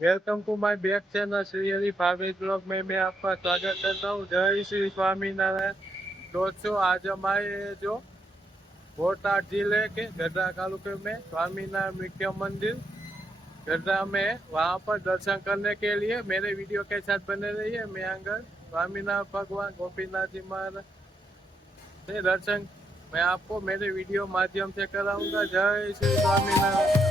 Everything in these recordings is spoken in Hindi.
Welcome to my back channel Shri Hari Bhavesh blog में मैं आपका स्वागत करता हूँ। जय श्री स्वामीनारायण। दोस्तों, आज हमारे जो बोटाद जिले के गढ़ा तालुके में स्वामीनारायण मुख्य मंदिर गढ़ा में है। वहाँ पर दर्शन करने के लिए मेरे वीडियो के साथ बने रहिए। मैं अंदर स्वामीनारायण भगवान गोपीनाथ जी महाराज से दर्शन मैं आपको मेरे वीडियो माध्यम से कराऊंगा। जय श्री स्वामीनारायण।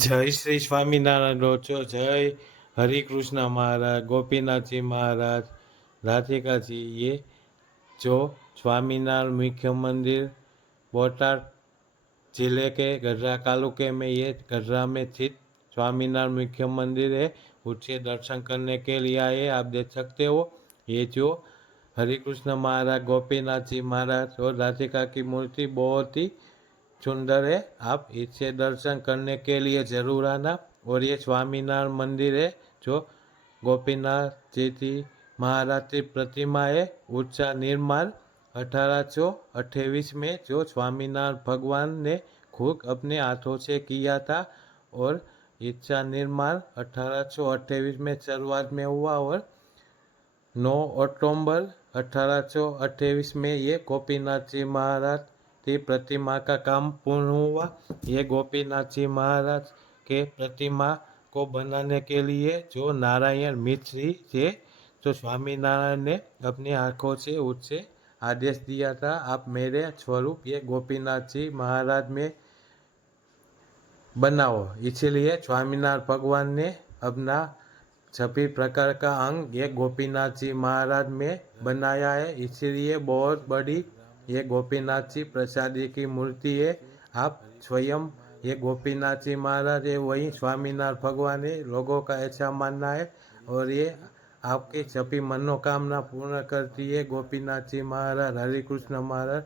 जय श्री स्वामीनारायण रोचो, जय हरि कृष्ण महाराज, गोपीनाथ जी महाराज, राधिका जी। ये जो स्वामीनारायण मुख्य मंदिर बोटाद जिले के गढ़ा तालुके में, ये गढ़ा में स्थित स्वामीनारायण मुख्य मंदिर है। उससे दर्शन करने के लिए आए। आप देख सकते हो ये जो हरि कृष्ण महाराज, गोपीनाथ जी महाराज और राधिका की मूर्ति बहुत ही सुंदर है। आप इससे दर्शन करने के लिए जरूर आना। और ये स्वामीनारायण मंदिर है जो गोपीनाथ जी महाराज की प्रतिमा है। उसका निर्माण 1828 में जो स्वामीनारायण भगवान ने खुद अपने हाथों से किया था। और इसका निर्माण 1828 में शुरुआत में हुआ और 9 अक्टूबर 1828 में ये गोपीनाथ जी महाराज की प्रतिमा का काम पूर्ण हुआ। ये गोपीनाथ जी महाराज के प्रतिमा को बनाने के लिए जो नारायण मिश्री थे, जो स्वामीनारायण ने अपनी आंखों से उससे आदेश दिया था, आप मेरे स्वरूप ये गोपीनाथ जी महाराज में बनाओ। इसीलिए स्वामीनारायण भगवान ने अपना सभी प्रकार का अंग ये गोपीनाथ जी महाराज में बनाया है। इसीलिए बहुत बड़ी ये गोपीनाथ जी प्रसादी की मूर्ति है। आप स्वयं ये गोपीनाथ जी महाराज है, वही स्वामीनारायण भगवान है, लोगों का ऐसा मानना है। और ये आपकी सभी मनोकामना पूर्ण करती है गोपीनाथ जी महाराज, हरे कृष्ण महाराज।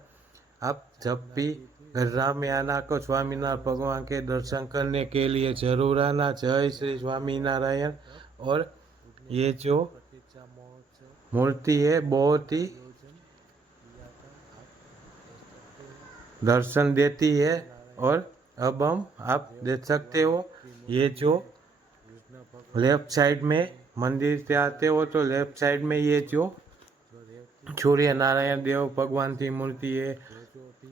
आप जब भी गढ़ा में आना को स्वामीनारायण भगवान के दर्शन करने के लिए जरूर आना। जय श्री स्वामीनारायण। और ये जो मूर्ति है बहुत ही दर्शन देती है। और अब हम आप देख सकते हो ये जो लेफ्ट साइड में मंदिर से आते हो तो लेफ्ट साइड में ये जो सूर्य नारायण देव भगवान की मूर्ति है,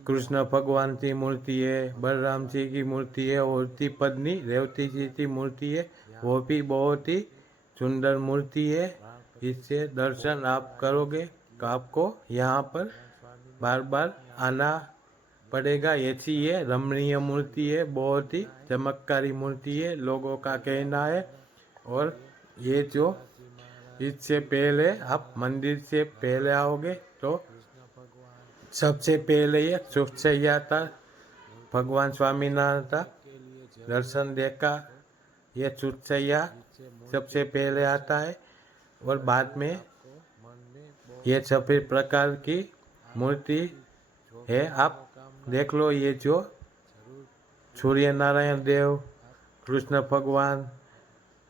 कृष्ण भगवान की मूर्ति है, बलराम जी की मूर्ति है और की पत्नी रेवती जी की मूर्ति है। वो भी बहुत ही सुंदर मूर्ति है। इससे दर्शन आप करोगे तो आपको यहाँ पर बार बार आना पड़ेगा। ऐसी ये रमणीय मूर्ति है, बहुत ही चमत्कारी मूर्ति है, लोगों का कहना है। और ये जो इससे पहले आप मंदिर से पहले आओगे तो सबसे पहले ये सुखसैया था, भगवान स्वामीनारायण था। दर्शन देखा ये सुखसैया सबसे पहले आता है। और बाद में ये सभी प्रकार की मूर्ति है। आप देख लो ये जो सूर्य नारायण देव, कृष्ण भगवान,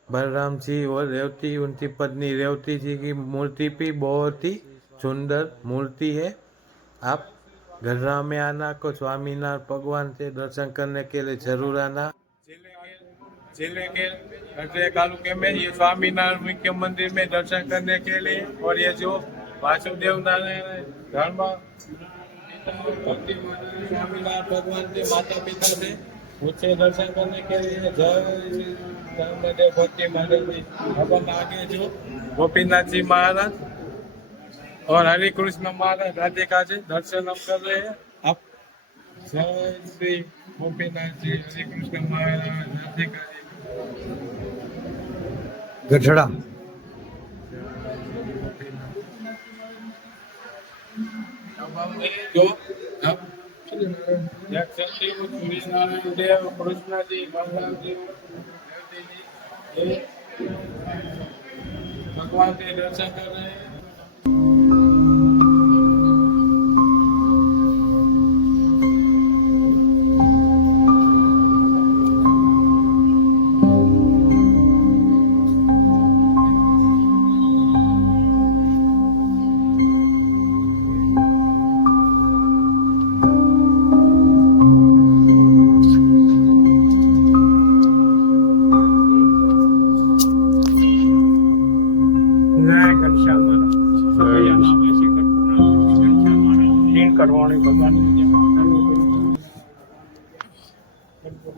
बलराम जी और रेवती, उनकी पत्नी रेवती जी की मूर्ति भी बहुत ही सुंदर मूर्ति है। आप गढ़ा में आना को स्वामीनारायण भगवान से दर्शन करने के लिए जरूर आना। जिले के गढ़े तालुके में ये स्वामीनारायण मुख्य मंदिर में दर्शन करने के लिए। और ये जो वासुदेव नारायण धर्म स्वामीनारायण भगवान के माता पिता थे, उससे दर्शन करने के लिए जय धर्मदेव भक्ति महादेव जी। अब हम आगे जो गोपीनाथ जी महाराज और हरे कृष्ण महाराज, राधिका जी दर्शन हम कर रहे हैं। अब जय श्री गोपीनाथ जी, हरे कृष्ण महाराज, राधिका जी गढ़ड़ा। अब हम जो अब देख सकते हो सूर्य नारायण देव, कृष्ण जी, बलराम जी, रेवती जी, ये भगवान के दर्शन कर रहे हैं।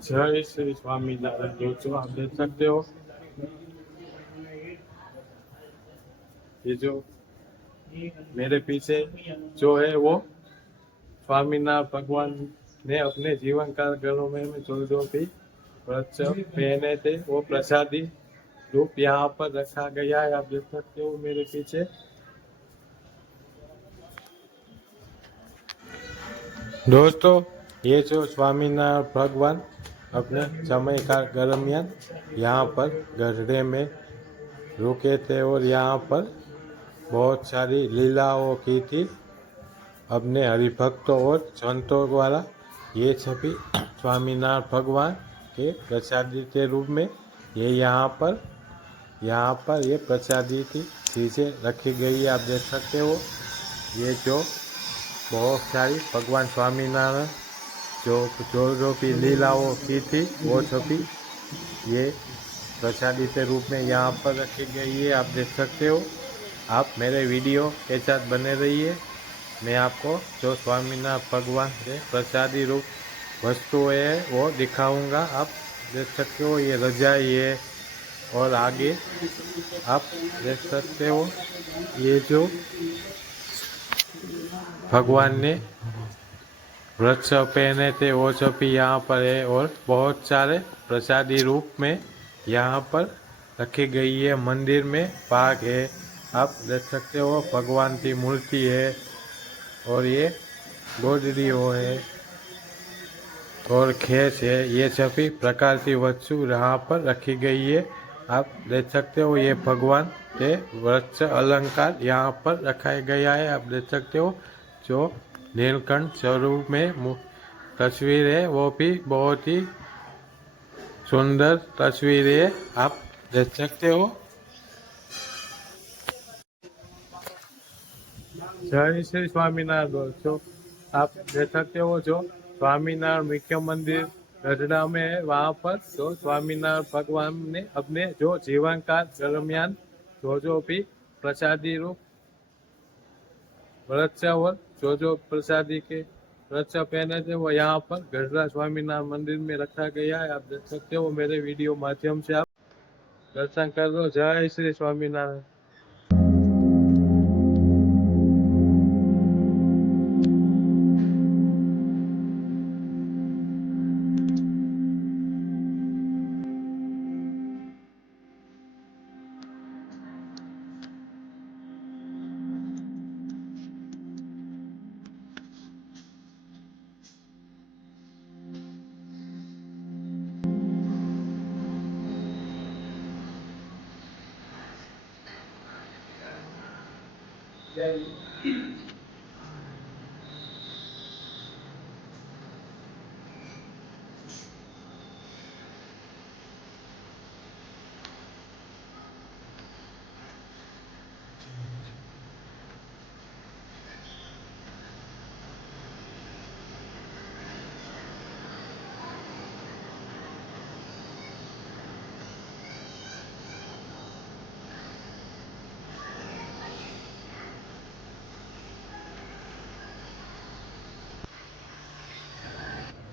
जय श्री स्वामीनारायण। दोस्तों आप देख सकते हो ये जो मेरे पीछे जो है वो स्वामीनारायण भगवान ने अपने जीवन काल में जो भी वस्त्र पहने थे वो प्रसादी रूप यहाँ पर रखा गया है। आप देख सकते हो मेरे पीछे। दोस्तों, ये जो स्वामीनारायण भगवान अपने समय का दरमियान यहाँ पर गढ़े में रुके थे और यहाँ पर बहुत सारी लीलाओं की थी अपने हरिभक्तों और संतों द्वारा। ये सभी स्वामीनारायण भगवान के प्रसादी के रूप में ये यहाँ पर ये प्रसादी की चीज़ें रखी गई है। आप देख सकते हो ये जो बहुत सारी भगवान स्वामीनारायण जो भी लीलाओं की थी वो सभी ये प्रसादी के रूप में यहाँ पर रखी गई है। आप देख सकते हो। आप मेरे वीडियो के साथ बने रहिए। मैं आपको जो स्वामीनारायण भगवान के प्रसादी रूप वस्तुएं है वो दिखाऊंगा। आप देख सकते हो ये रजाई है और आगे आप देख सकते हो ये जो भगवान ने वस्त्र पहने थे वो सभी यहाँ पर है और बहुत सारे प्रसादी रूप में यहाँ पर रखी गई है। मंदिर में बाग है, आप देख सकते हो भगवान की मूर्ति है और ये गोदड़ी है और खेस है। ये सभी प्रकार की वस्तु यहाँ पर रखी गई है। आप देख सकते हो ये भगवान के वस्त्र अलंकार यहाँ पर रखा गया है। आप देख सकते हो जो नीलकंठ स्वरूप में तस्वीर है वो भी बहुत ही सुंदर तस्वीर है। आप देख सकते हो। जय श्री स्वामीनारायण दोस्तों, आप देख सकते हो जो स्वामीनारायण मुख्य मंदिर गढ़ड़ा में है। वहाँ पर जो स्वामीनारायण भगवान ने अपने जो जीवन काल दरमियान जो भी प्रसादी रूप वृक्ष और जो प्रसादी के वृक्ष पहने थे वो यहाँ पर गढ़ड़ा स्वामीनारायण मंदिर में रखा गया है। आप देख सकते हो मेरे वीडियो माध्यम से आप दर्शन कर लो। जय श्री स्वामीनारायण।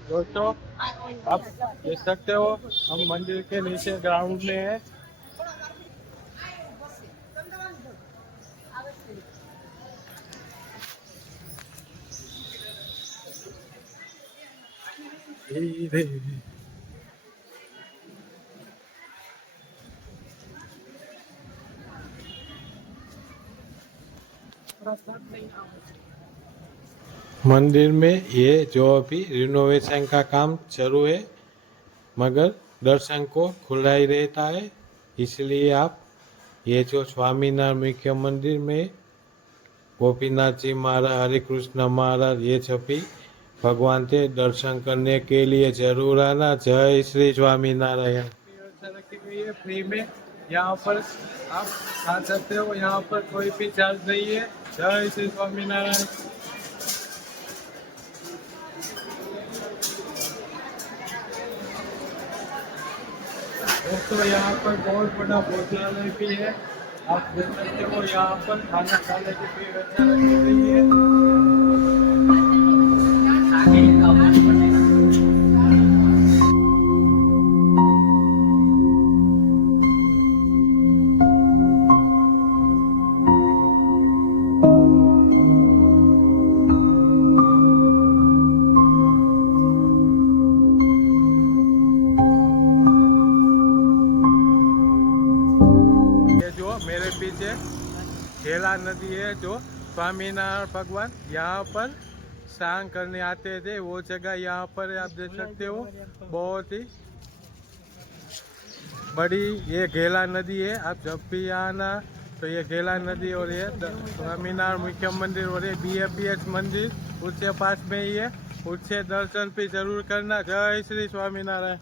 दोस्तों, आप देख सकते हो हम मंदिर के नीचे ग्राउंड में है। मंदिर में ये जो अभी रिनोवेशन का काम शुरू है मगर दर्शन को खुला ही रहता है, इसलिए आप ये जो स्वामीनारायण मुख्य मंदिर में गोपीनाथ जी महाराज, हरे कृष्ण महाराज ये सभी भगवान के दर्शन करने के लिए जरूर आना। जय श्री स्वामीनारायण। रखी गई है फ्री में, यहाँ पर आप खा सकते हो, यहाँ पर कोई भी चार्ज नहीं है। जय श्री स्वामीनारायण। दोस्तों, यहाँ पर बहुत बड़ा भोजनालय भी है। आप देख सकते हो यहाँ पर खाना खाने की भी व्यवस्था रखी गई है। घेला नदी है जो स्वामीनारायण भगवान यहाँ पर स्नान करने आते थे, वो जगह यहाँ पर आप देख सकते हो। बहुत ही बड़ी ये घेला नदी है। आप जब भी यहाँ आना तो ये घेला नदी और ये स्वामीनारायण मुख्य मंदिर और ये BFBS मंदिर उसके पास में ही है, उससे दर्शन भी जरूर करना। जय श्री स्वामीनारायण।